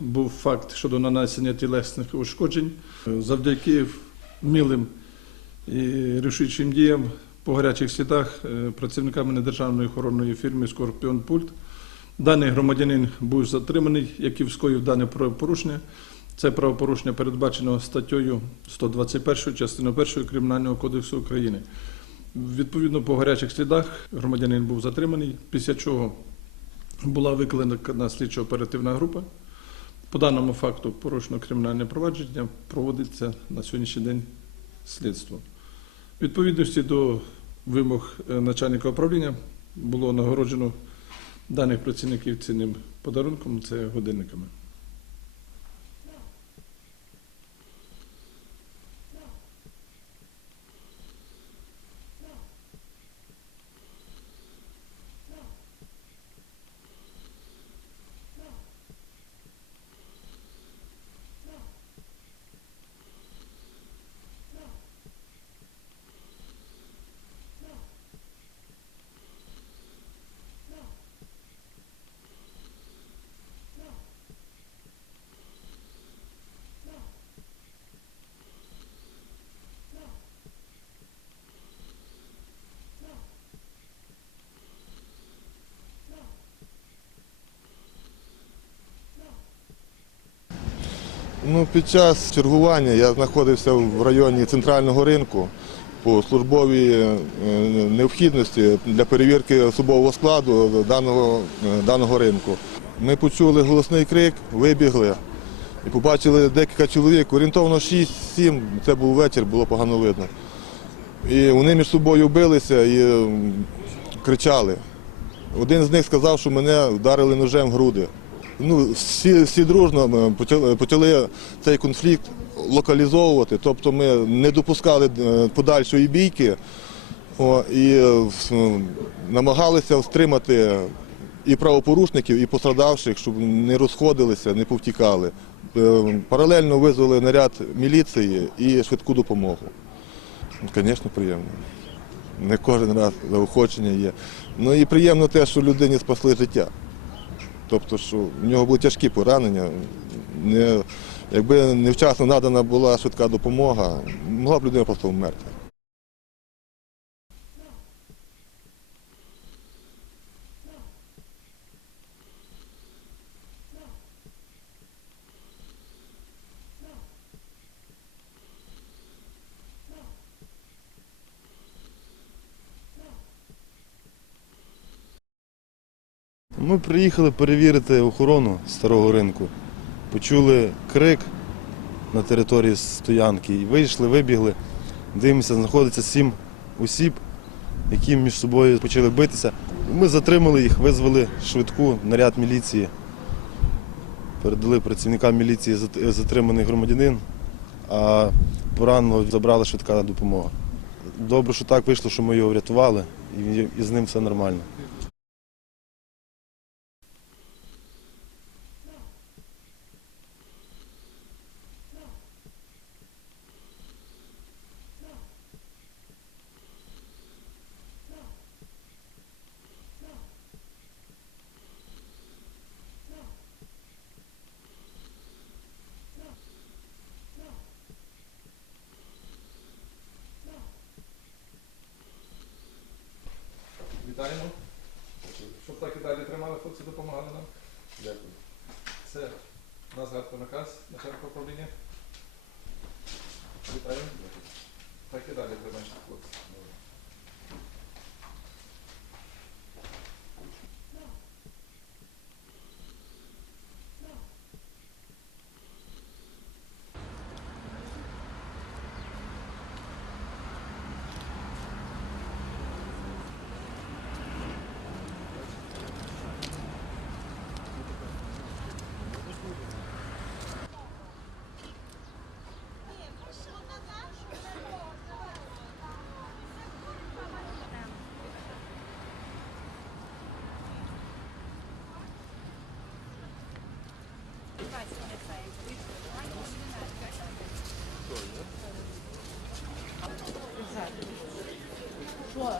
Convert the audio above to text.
Був факт щодо нанесення тілесних ушкоджень. Завдяки вмілим і рішучим діям по гарячих слідах е, працівниками недержавної охоронної фірми Скорпіон Пульт. Даний громадянин був затриманий, який скоїв дане правопорушення. Це правопорушення передбачено статтею 121 частиною 1 Кримінального кодексу України. Відповідно, по гарячих слідах громадянин був затриманий, після чого була викликана слідчо-оперативна група. По даному факту порушено кримінальне провадження, проводиться на сьогоднішній день слідство. Відповідності до вимог е, начальника управління було нагороджено даних працівників цінним подарунком це годинниками. Ну, під час чергування я знаходився в районі центрального ринку по службовій е, необхідності для перевірки особового складу даного, е, даного ринку. Ми почули голосний крик, вибігли і побачили декілька чоловік, орієнтовно 6-7, це був вечір, було погано видно. І вони між собою билися і кричали. Один з них сказав, що мене вдарили ножем в груди. Ну, всі, всі дружно е, почали, цей конфлікт локалізовувати, тобто ми не допускали е, подальшої бійки о, і е, намагалися стримати і правопорушників, і пострадавших, щоб не розходилися, не повтікали. Паралельно визвали наряд міліції і швидку допомогу. Звісно, приємно. Не кожен раз заохочення є. Ну і приємно те, що людині спасли життя. Тобто, що в нього були тяжкі поранення. Не, якби невчасно надана була швидка допомога, могла б людина просто вмерти. Ми приїхали перевірити охорону старого ринку. Почули крик на території стоянки вийшли, вибігли. Дивимося, знаходиться сім осіб, які між собою почали битися. Ми затримали їх, визвали швидку, наряд міліції. Передали працівникам міліції затриманий громадянин, а пораненого забрала швидка допомога. Добре, що так вийшло, що ми його врятували, і з ним все нормально. Вітаємо. Щоб так і далі тримали, хлопці допомагали нам. Дякую. Це на згадку наказ начальника управління. 说。